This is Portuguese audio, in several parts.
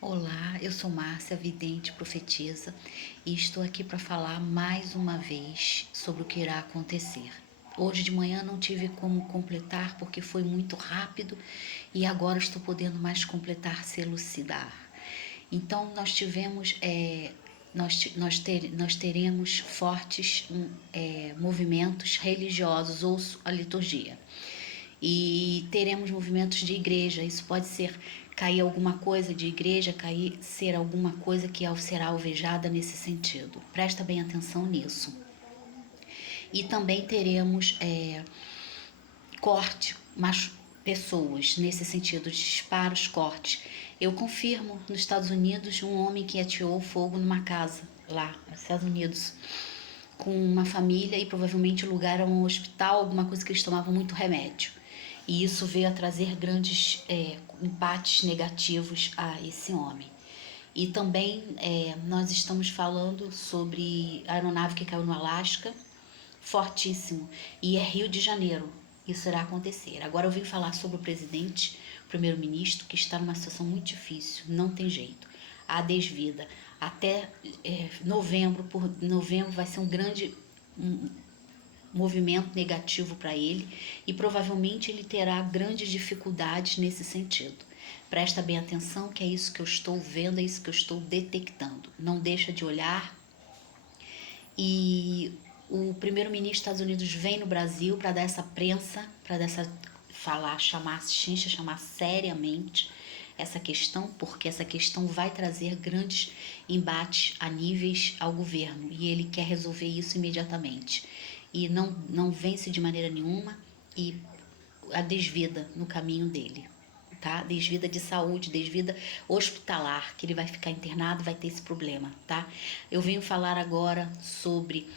Olá, eu sou Márcia, vidente, profetisa, e estou aqui para falar mais uma vez sobre o que irá acontecer. Hoje de manhã não tive como completar porque foi muito rápido e agora estou podendo mais completar, se elucidar. Então nós tivemos, nós teremos fortes movimentos religiosos ou a liturgia e teremos movimentos de igreja. Isso pode ser cair alguma coisa de igreja, cair ser alguma coisa que será alvejada nesse sentido. Presta bem atenção nisso. E também teremos corte, mas pessoas nesse sentido, disparos, cortes. Eu confirmo nos Estados Unidos um homem que ateou fogo numa casa lá nos Estados Unidos com uma família e provavelmente o lugar era um hospital, alguma coisa que eles tomavam muito remédio. E isso veio a trazer grandes empates negativos a esse homem. E também nós estamos falando sobre a aeronave que caiu no Alasca, fortíssimo, e é Rio de Janeiro. Isso irá acontecer. Agora eu vim falar sobre o presidente, o primeiro-ministro, que está numa situação muito difícil, não tem jeito. A desvida. Até novembro, por novembro vai ser um grande movimento negativo para ele e provavelmente ele terá grandes dificuldades nesse sentido. Presta bem atenção que é isso que eu estou vendo, é isso que eu estou detectando. Não deixa de olhar. E o primeiro-ministro dos Estados Unidos vem no Brasil para dar essa prensa, para falar, chamar assistência, chamar seriamente essa questão, porque essa questão vai trazer grandes embates a níveis ao governo e ele quer resolver isso imediatamente. E não vence de maneira nenhuma e a desvida no caminho dele. Tá? Desvida de saúde, desvida hospitalar, que ele vai ficar internado, vai ter esse problema, tá? Eu venho falar agora sobre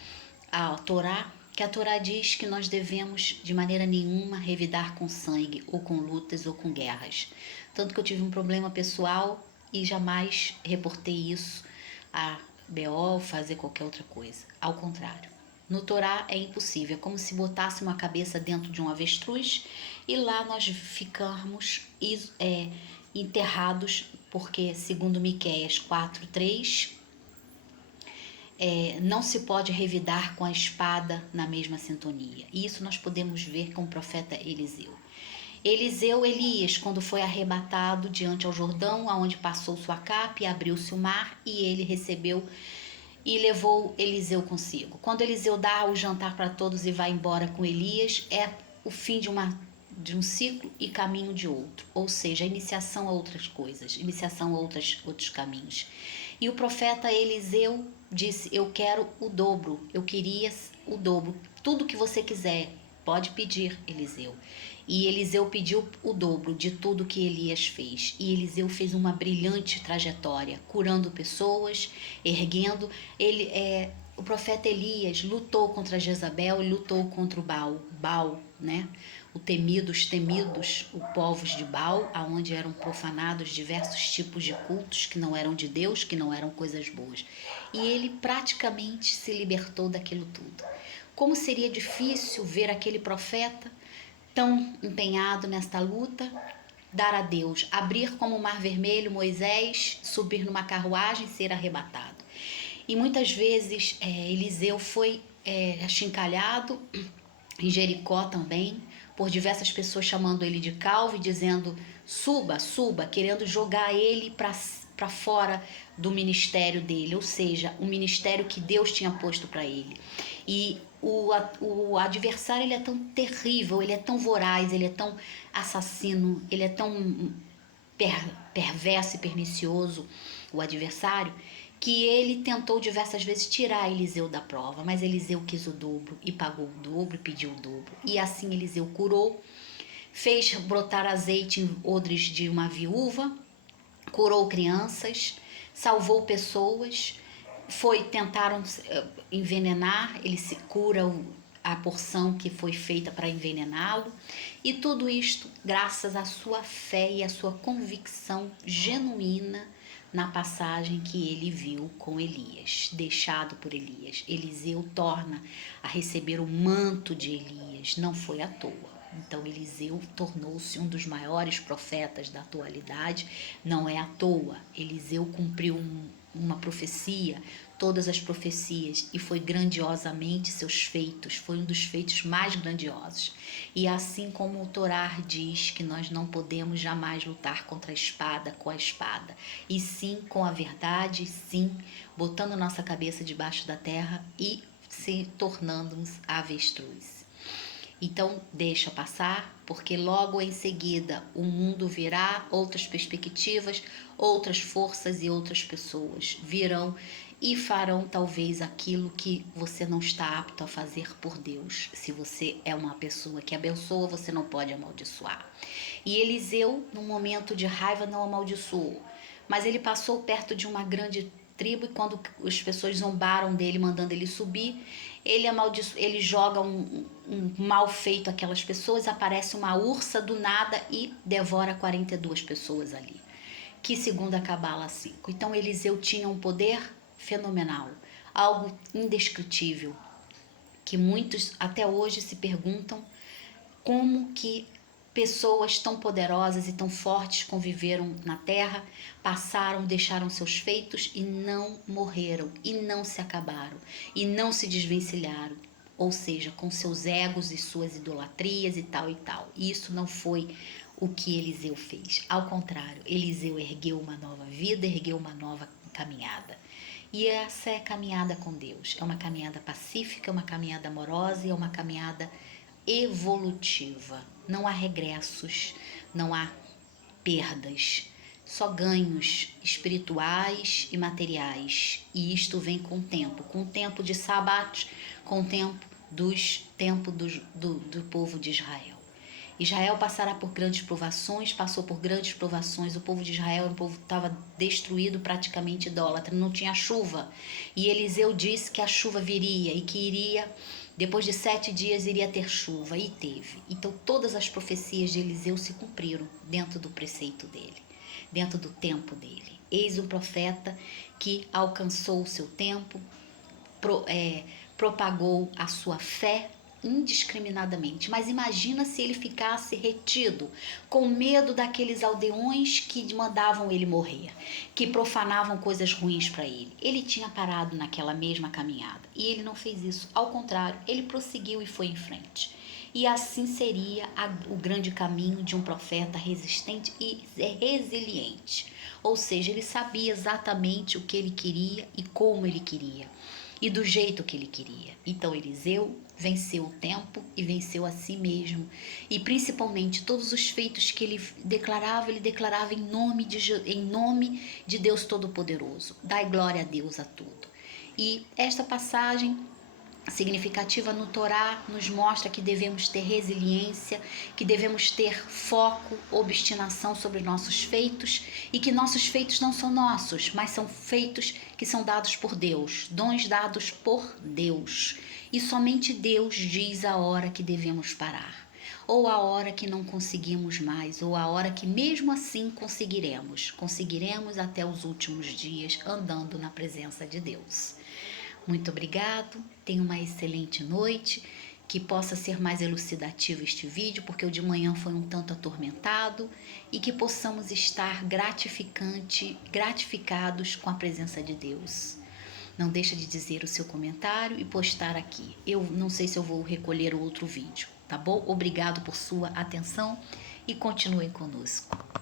a Torá, que a Torá diz que nós devemos de maneira nenhuma revidar com sangue, ou com lutas, ou com guerras. Tanto que eu tive um problema pessoal e jamais reportei isso a BO ou fazer qualquer outra coisa. Ao contrário. No Torá é impossível, é como se botássemos a cabeça dentro de um avestruz e lá nós ficarmos enterrados, porque segundo Miqueias 4:3, não se pode revidar com a espada na mesma sintonia. E isso nós podemos ver com o profeta Eliseu. Elias, quando foi arrebatado diante ao Jordão, aonde passou sua capa e abriu-se o mar, e ele recebeu e levou Eliseu consigo. Quando Eliseu dá o jantar para todos e vai embora com Elias, é o fim de um ciclo e caminho de outro, ou seja, a iniciação a outras coisas, iniciação a outros caminhos. E o profeta Eliseu disse: eu quero o dobro, eu queria o dobro, tudo que você quiser, pode pedir, Eliseu. E Eliseu pediu o dobro de tudo que Elias fez. E Eliseu fez uma brilhante trajetória, curando pessoas, erguendo. O profeta Elias lutou contra Jezabel e lutou contra o Baal, né? Os temidos, os povos de Baal, aonde eram profanados diversos tipos de cultos que não eram de Deus, que não eram coisas boas. E ele praticamente se libertou daquilo tudo. Como seria difícil ver aquele profeta tão empenhado nesta luta, dar a Deus, abrir como o mar vermelho Moisés, subir numa carruagem e ser arrebatado. E muitas vezes Eliseu foi achincalhado, em Jericó também, por diversas pessoas chamando ele de calvo e dizendo: suba, suba, querendo jogar ele para fora do ministério dele, ou seja, o ministério que Deus tinha posto para ele. E o adversário, ele é tão terrível, ele é tão voraz, ele é tão assassino, ele é tão perverso e pernicioso, o adversário, que ele tentou diversas vezes tirar Eliseu da prova, mas Eliseu quis o dobro e pagou o dobro e pediu o dobro. E assim Eliseu curou, fez brotar azeite em odres de uma viúva, curou crianças, salvou pessoas. Tentaram envenenar, ele se cura a porção que foi feita para envenená-lo, e tudo isto graças à sua fé e à sua convicção genuína na passagem que ele viu com Elias, deixado por Elias. Eliseu torna a receber o manto de Elias, não foi à toa. Então Eliseu tornou-se um dos maiores profetas da atualidade. Não é à toa. Eliseu cumpriu uma profecia, todas as profecias, e foi grandiosamente seus feitos, foi um dos feitos mais grandiosos. E assim como o Torá diz que nós não podemos jamais lutar contra a espada, com a espada, e sim com a verdade, sim, botando nossa cabeça debaixo da terra e se tornando-nos avestruz. Então, deixa passar, porque logo em seguida o mundo virá, outras perspectivas, outras forças e outras pessoas virão e farão talvez aquilo que você não está apto a fazer por Deus. Se você é uma pessoa que abençoa, você não pode amaldiçoar. E Eliseu, num momento de raiva, não amaldiçoou, mas ele passou perto de uma grande tribo e quando as pessoas zombaram dele, mandando ele subir, ele joga um mal feito àquelas pessoas, aparece uma ursa do nada e devora 42 pessoas ali, que segundo a Cabala 5. Então Eliseu tinha um poder fenomenal, algo indescritível, que muitos até hoje se perguntam como que pessoas tão poderosas e tão fortes conviveram na terra, passaram, deixaram seus feitos e não morreram, e não se acabaram, e não se desvencilharam, ou seja, com seus egos e suas idolatrias e tal e tal. Isso não foi o que Eliseu fez. Ao contrário, Eliseu ergueu uma nova vida, ergueu uma nova caminhada. E essa é a caminhada com Deus. É uma caminhada pacífica, é uma caminhada amorosa e é uma caminhada evolutiva. Não há regressos, não há perdas, só ganhos espirituais e materiais. E isto vem com o tempo de Sabat, com o tempo do povo de Israel. Israel passará por grandes provações, passou por grandes provações. O povo de Israel, o povo estava destruído, praticamente idólatra, não tinha chuva. E Eliseu disse que a chuva viria e que iria, depois de 7 dias iria ter chuva, e teve. Então todas as profecias de Eliseu se cumpriram dentro do preceito dele, dentro do tempo dele. Eis um profeta que alcançou o seu tempo, propagou a sua fé indiscriminadamente. Mas imagina se ele ficasse retido, com medo daqueles aldeões que mandavam ele morrer, que profanavam coisas ruins para ele. Ele tinha parado naquela mesma caminhada e ele não fez isso. Ao contrário, ele prosseguiu e foi em frente. E assim seria o grande caminho de um profeta resistente e resiliente. Ou seja, ele sabia exatamente o que ele queria e como ele queria, e do jeito que ele queria. Então Eliseu venceu o tempo e venceu a si mesmo. E principalmente todos os feitos que ele declarava em nome de Deus Todo-Poderoso. Dai glória a Deus a tudo. E esta passagem significativa no Torá nos mostra que devemos ter resiliência, que devemos ter foco, obstinação sobre nossos feitos e que nossos feitos não são nossos, mas são feitos que são dados por Deus, dons dados por Deus. E somente Deus diz a hora que devemos parar, ou a hora que não conseguimos mais, ou a hora que mesmo assim conseguiremos até os últimos dias andando na presença de Deus. Muito obrigado, tenha uma excelente noite, que possa ser mais elucidativo este vídeo, porque o de manhã foi um tanto atormentado, e que possamos estar gratificados com a presença de Deus. Não deixa de dizer o seu comentário e postar aqui. Eu não sei se eu vou recolher o outro vídeo, tá bom? Obrigado por sua atenção e continuem conosco.